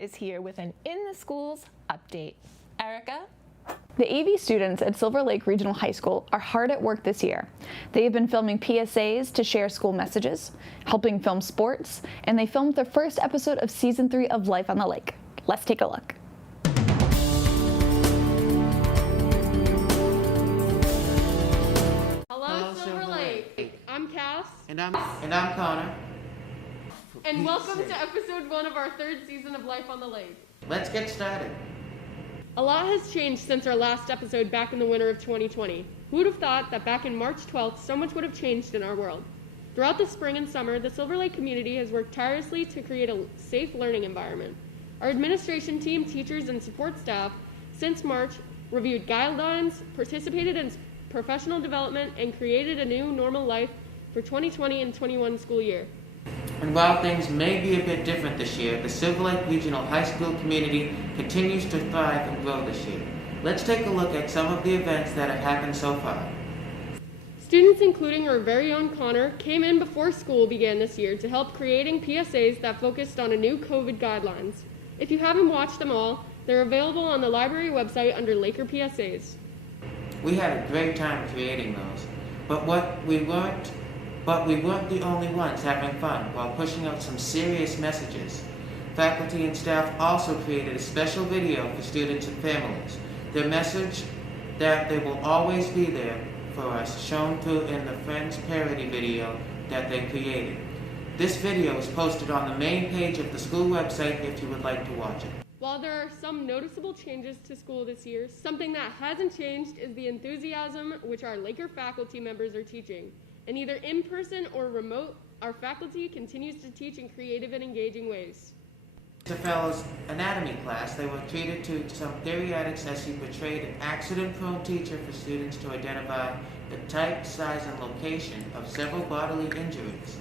is here with an In the Schools update. Erica? The AV students at Silver Lake Regional High School are hard at work this year. They have been filming PSAs to share school messages, helping film sports, and they filmed their first episode of Season 3 of Life on the Lake. Let's take a look. Hello, Silver Lake. I'm Cass. And I'm Connor. And welcome to episode 1 of our third season of Life on the Lake. Let's get started. A lot has changed since our last episode back in the winter of 2020. Who would have thought that back in March 12th, so much would have changed in our world? Throughout the spring and summer, the Silver Lake community has worked tirelessly to create a safe learning environment. Our administration team, teachers, and support staff, since March, reviewed guidelines, participated in professional development, and created a new normal life for 2020 and 21 school year. And while things may be a bit different this year, the Silver Lake Regional High School community continues to thrive and grow this year. Let's take a look at some of the events that have happened so far. Students, including our very own Connor, came in before school began this year to help creating PSAs that focused on a new COVID guidelines. If you haven't watched them all, they're available on the library website under Laker PSAs. We had a great time creating those, but we weren't the only ones having fun while pushing out some serious messages. Faculty and staff also created a special video for students and families. Their message that they will always be there for us shown through in the Friends parody video that they created. This video is posted on the main page of the school website if you would like to watch it. While there are some noticeable changes to school this year, something that hasn't changed is the enthusiasm which our Laker faculty members are teaching. And either in person or remote, our faculty continues to teach in creative and engaging ways. The fellow's anatomy class, they were treated to some theoretics as he portrayed an accident-prone teacher for students to identify the type, size, and location of several bodily injuries.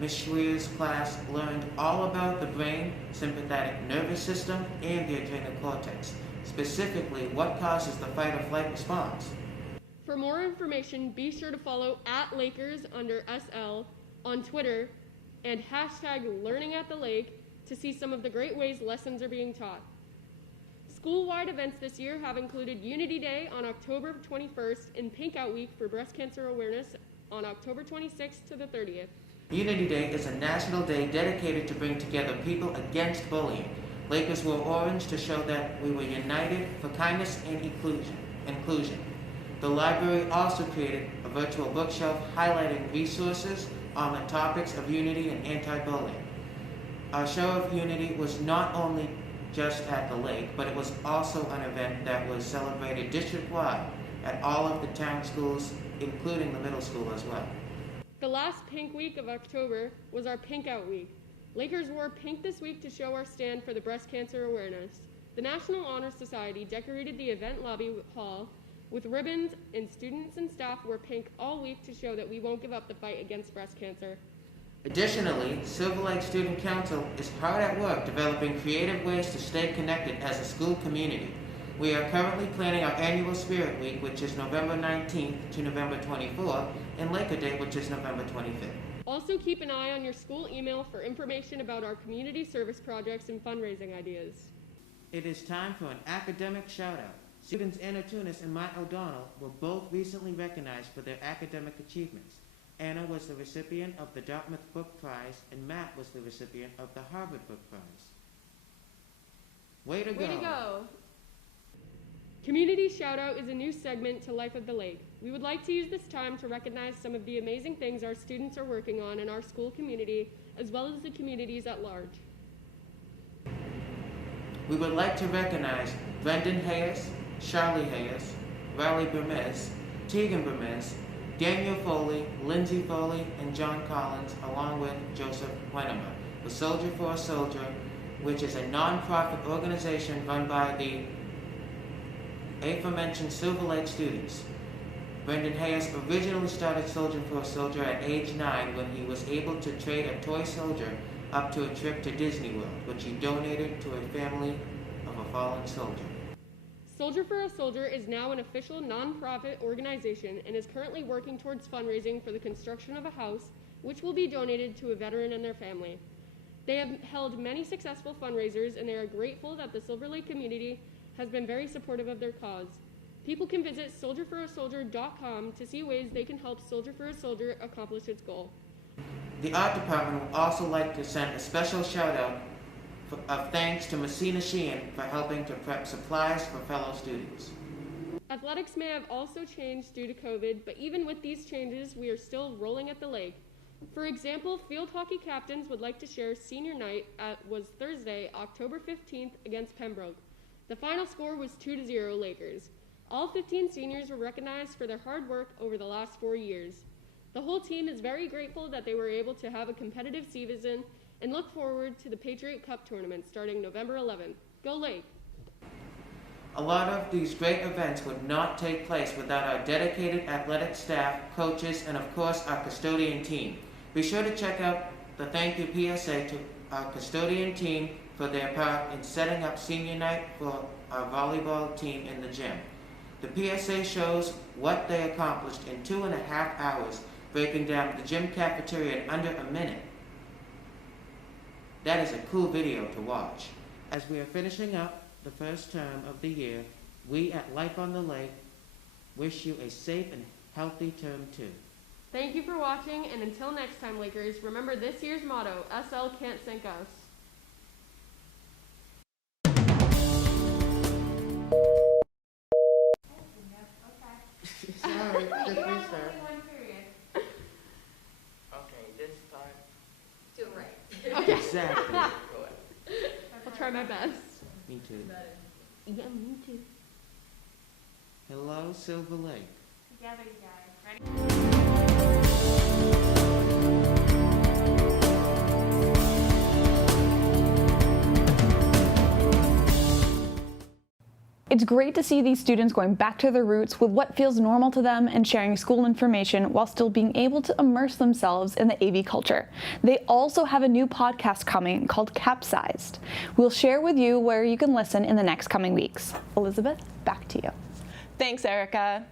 Ms. Schweer's class learned all about the brain, sympathetic nervous system, and the adrenal cortex, specifically what causes the fight-or-flight response. For more information, be sure to follow @Lakers_SL on Twitter and #LearningAtTheLake to see some of the great ways lessons are being taught. School-wide events this year have included Unity Day on October 21st and Pink Out Week for breast cancer awareness on October 26th to the 30th. Unity Day is a national day dedicated to bring together people against bullying. Lakers wore orange to show that we were united for kindness and inclusion. The library also created a virtual bookshelf highlighting resources on the topics of unity and anti-bullying. Our show of unity was not only just at the lake, but it was also an event that was celebrated district-wide at all of the town schools, including the middle school as well. The last Pink Week of October was our Pink Out Week. Lakers wore pink this week to show our stand for the breast cancer awareness. The National Honor Society decorated the event lobby hall with ribbons, and students and staff wore pink all week to show that we won't give up the fight against breast cancer. Additionally, Silver Lake Student Council is hard at work developing creative ways to stay connected as a school community. We are currently planning our annual Spirit Week, which is November 19th to November 24th, and Laker Day, which is November 25th. Also keep an eye on your school email for information about our community service projects and fundraising ideas. It is time for an academic shout-out. Students Anna Tunis and Matt O'Donnell were both recently recognized for their academic achievements. Anna was the recipient of the Dartmouth Book Prize, and Matt was the recipient of the Harvard Book Prize. Way to go! Way to go! Community Shoutout is a new segment to Life of the Lake. We would like to use this time to recognize some of the amazing things our students are working on in our school community, as well as the communities at large. We would like to recognize Brendan Hayes, Charlie Hayes, Riley Bermez, Tegan Bermez, Daniel Foley, Lindsay Foley, and John Collins, along with Joseph Wenema, the Soldier for a Soldier, which is a non-profit organization run by the aforementioned Silver Lake students. Brendan Hayes originally started Soldier for a Soldier at age 9 when he was able to trade a toy soldier up to a trip to Disney World, which he donated to a family of a fallen soldier. Soldier for a Soldier is now an official non-profit organization and is currently working towards fundraising for the construction of a house, which will be donated to a veteran and their family. They have held many successful fundraisers, and they are grateful that the Silver Lake community has been very supportive of their cause. People can visit soldierforasoldier.com to see ways they can help Soldier for a Soldier accomplish its goal. The art department would also like to send a special shout out of thanks to Messina Sheehan for helping to prep supplies for fellow students. Athletics may have also changed due to COVID, but even with these changes, we are still rolling at the lake. For example, field hockey captains would like to share senior night was Thursday, October 15th against Pembroke. The final score was 2-0 Lakers. All 15 seniors were recognized for their hard work over the last 4 years. The whole team is very grateful that they were able to have a competitive season and look forward to the Patriot Cup tournament starting November 11th. Go Lake! A lot of these great events would not take place without our dedicated athletic staff, coaches, and of course our custodian team. Be sure to check out the thank you PSA to our custodian team for their part in setting up senior night for our volleyball team in the gym. The PSA shows what they accomplished in 2.5 hours, breaking down the gym cafeteria in under a minute. That is a cool video to watch. As we are finishing up the first term of the year, we at Life on the Lake wish you a safe and healthy term too. Thank you for watching, and until next time, Lakers, remember this year's motto, SL can't sink us. Sorry, just restart. Okay, this time. Do it right. Okay, Exactly. I'll try my best. Me too. Yeah, me too. Hello, Silver Lake. Together, you guys. Ready? It's great to see these students going back to their roots with what feels normal to them and sharing school information while still being able to immerse themselves in the AV culture. They also have a new podcast coming called Capsized. We'll share with you where you can listen in the next coming weeks. Elizabeth, back to you. Thanks, Erica.